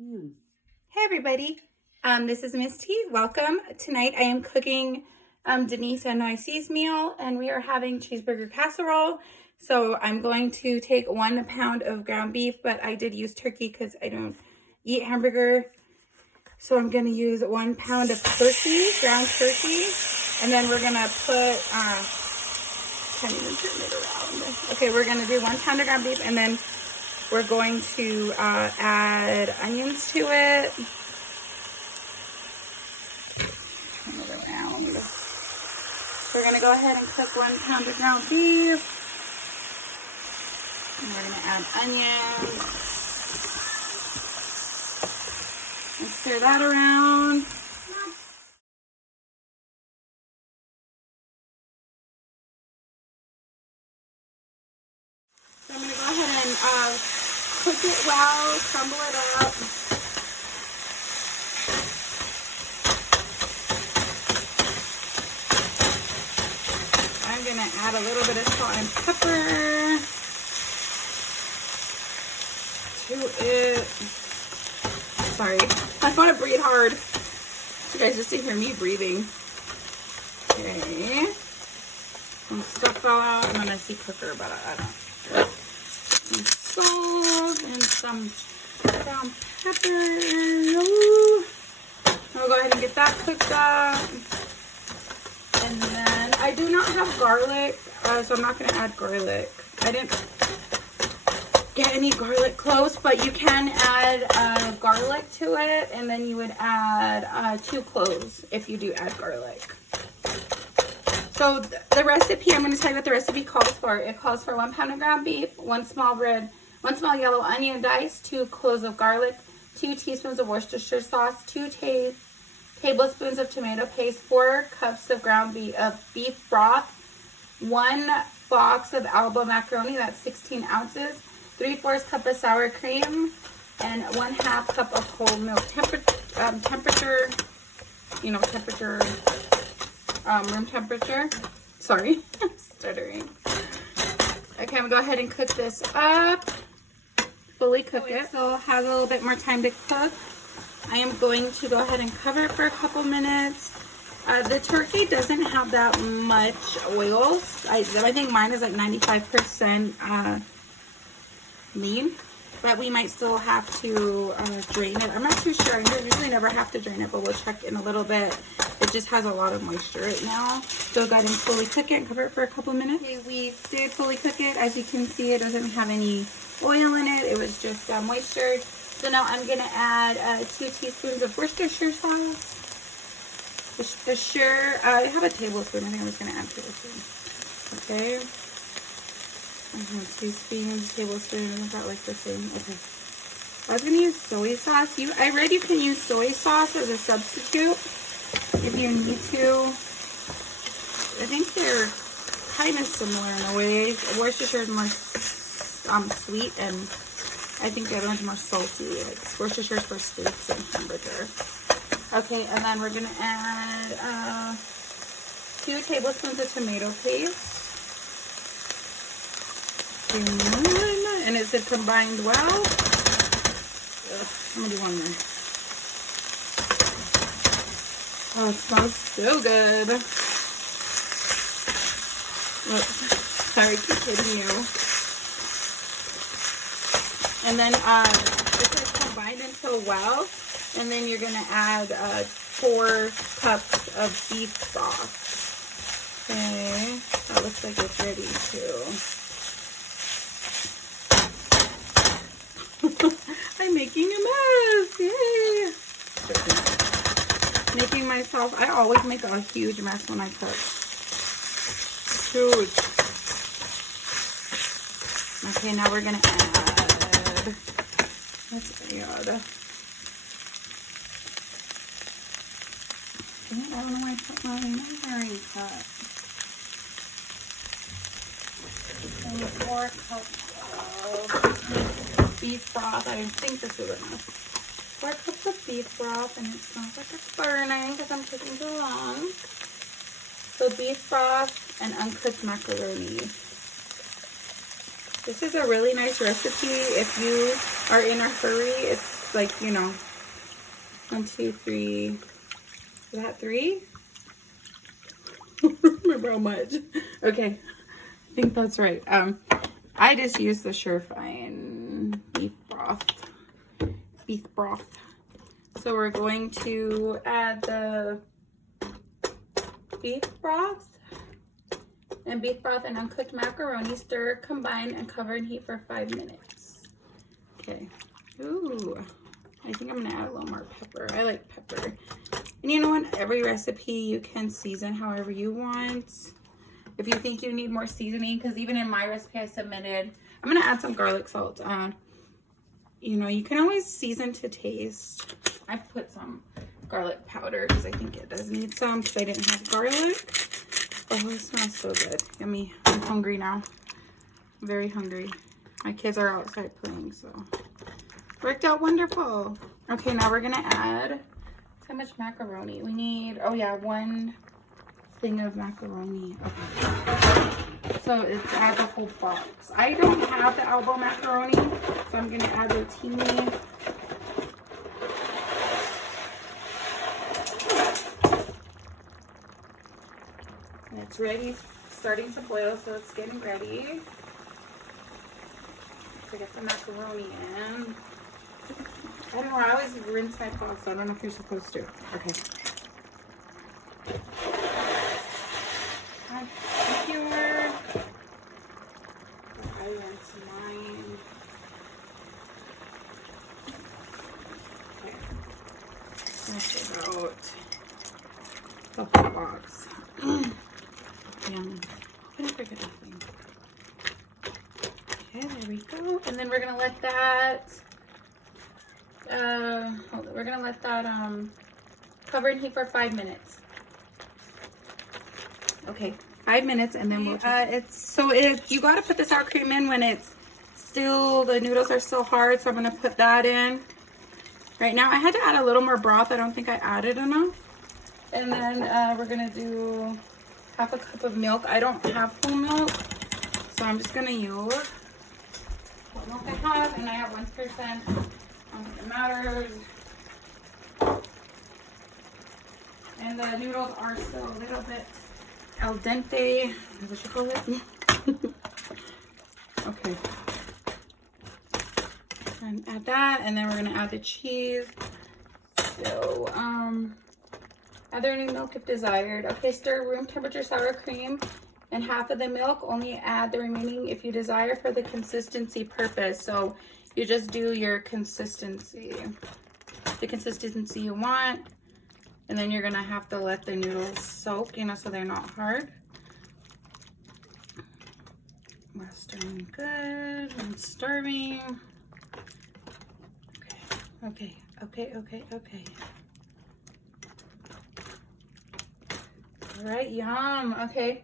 Hey everybody, this is Miss T. Welcome. Tonight I am cooking Denise and Icy's meal, and we are having cheeseburger casserole. So I'm going to take 1 pound of ground beef, but I did use turkey because I don't eat hamburger. So I'm going to use 1 pound of turkey, ground turkey, and then we're going to put, can't even turn it around. Okay, we're going to do 1 pound of ground beef, and then we're going to add onions to it. Turn it around. We're going to go ahead and cook 1 pound of ground beef. And we're going to add onions. And stir that around. So I'm going to go ahead and cook it well, crumble it up. I'm going to add a little bit of salt and pepper to it. Sorry, I want to breathe hard. You guys just to hear me breathing. Okay. Some stuff fell out. I'm going to see cooker, but I don't. Some salt and some ground pepper. Ooh. I'll go ahead and get that cooked up. And then I do not have garlic, so I'm not going to add garlic. I didn't get any garlic cloves, but you can add garlic to it, and then you would add 2 cloves if you do add garlic. So the recipe, I'm going to tell you what the recipe calls for. It calls for 1 pound of ground beef, 1 small yellow onion diced, 2 cloves of garlic, 2 teaspoons of Worcestershire sauce, 2 tablespoons of tomato paste, 4 cups of beef broth, 1 box of Alba macaroni, that's 16 ounces, 3/4 cup of sour cream, and 1/2 cup of whole milk. Room temperature. Sorry, I'm stuttering. Okay, I'm gonna go ahead and cook this up. Fully cook it. Still has a little bit more time to cook. I am going to go ahead and cover it for a couple minutes. The turkey doesn't have that much oils. I think mine is like 95% lean, but we might still have to drain it. I'm not too sure. I usually never have to drain it, but we'll check in a little bit. It just has a lot of moisture right now. So go ahead and fully cook it and cover it for a couple minutes. Okay, we did fully cook it. As you can see, it doesn't have any oil in it. It was just moisture. So now I'm going to add 2 teaspoons of Worcestershire sauce. I have a tablespoon. I think I'm just going to add 2 tablespoons. Okay. 2 spoons, tablespoon. Is that like the same? Okay. I was going to use soy sauce. I read you can use soy sauce as a substitute if you need to. I think they're kind of similar in a way. Worcestershire is more sweet, and I think the other one's more salty. Worcestershire is for steaks and hamburger. Okay, and then we're going to add 2 tablespoons of tomato paste. And it said combined well. I'm going to do 1 more. Oh, it smells so good. Oops. Sorry, keep hitting you. And then this is combined until well. And then you're going to add 4 cups of beef broth. Okay, that looks like it's ready too. I'm making a mess. Yay! Making myself, I always make a huge mess when I cook. Huge. Okay, now we're going to add, let's add, I don't know why I put my measuring cup. And 4 cups of beef broth. I think this is enough. 4 cups of beef broth, and it smells like it's burning because I'm taking too long. So beef broth and uncooked macaroni. This is a really nice recipe if you are in a hurry. It's It's like, you know, 1, 2, 3. Is that 3? I don't remember how much. Okay, I think that's right. I just use the Surefine beef broth. So we're going to add the beef broth and uncooked macaroni. Stir, combine, and cover and heat for 5 minutes. Okay. Ooh, I think I'm gonna add a little more pepper. I like pepper. And you know what? Every recipe you can season however you want. If you think you need more seasoning, because even in my recipe I submitted, I'm gonna add some garlic salt. You know, you can always season to taste. I put some garlic powder because I think it does need some because I didn't have garlic. Oh, it smells so good. Yummy. I'm hungry now. I'm very hungry. My kids are outside playing, so worked out wonderful. Okay, now we're gonna add how much macaroni we need. Oh yeah, 1 thing of macaroni. Okay. So it's add the whole box. I don't have the elbow macaroni, so I'm gonna add the teeny. And it's ready, starting to boil, so it's getting ready to get the macaroni in. I don't know, I always rinse my pots, so I don't know if you're supposed to. Okay. Pure. I rinse mine. Okay. That's about the whole box. I didn't forget anything. Okay, there we go. And then we're gonna let that cover and heat for 5 minutes. Okay, 5 minutes, and then we'll you got to put the sour cream in when it's still, the noodles are still hard, so I'm going to put that in right now. I had to add a little more broth. I don't think I added enough. And then we're going to do 1/2 cup of milk. I don't have whole milk, so I'm just going to use what milk I have, and I have 1%. I don't think it matters. And the noodles are still a little bit al dente, is what you call it. Okay. And add that, and then we're gonna add the cheese. So, add the new milk if desired. Okay, stir room temperature sour cream and 1/2 of the milk. Only add the remaining if you desire for the consistency purpose. So you just do your consistency, the consistency you want. And then you're gonna have to let the noodles soak, you know, so they're not hard. We're stirring good. I'm starving. Okay. All right, yum. Okay.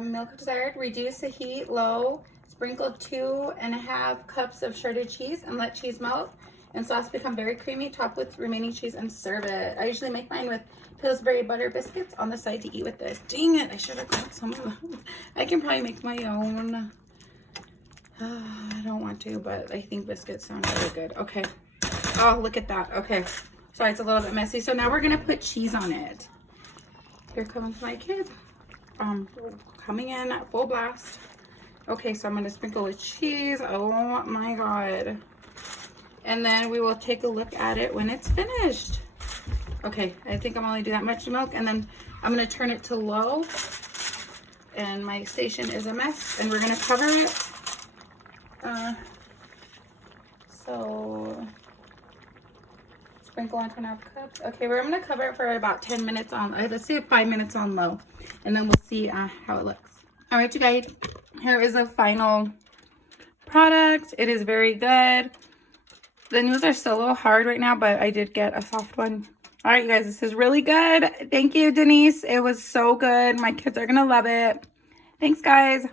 Milk desired. Reduce the heat low. Sprinkle 2.5 cups of shredded cheese and let cheese melt and sauce become very creamy. Top with remaining cheese and serve it. I usually make mine with Pillsbury butter biscuits on the side to eat with this. Dang it, I should have got some of them. I can probably make my own. I don't want to, but I think biscuits sound really good. Okay. Oh, look at that. Okay. Sorry, it's a little bit messy. So now we're going to put cheese on it. Here comes my kid. Coming in at full blast. Okay, so I'm going to sprinkle with cheese. Oh my God. And then we will take a look at it when it's finished. Okay, I think I'm only do that much milk, and then I'm gonna turn it to low. And my station is a mess, and we're gonna cover it. So sprinkle on 2.5 cups. Okay, I'm gonna cover it for about 10 minutes on, let's say 5 minutes on low, and then we'll see how it looks. All right, you guys, here is the final product. It is very good. The noodles are still a little hard right now, but I did get a soft one. All right, you guys, this is really good. Thank you, Denise. It was so good. My kids are going to love it. Thanks, guys.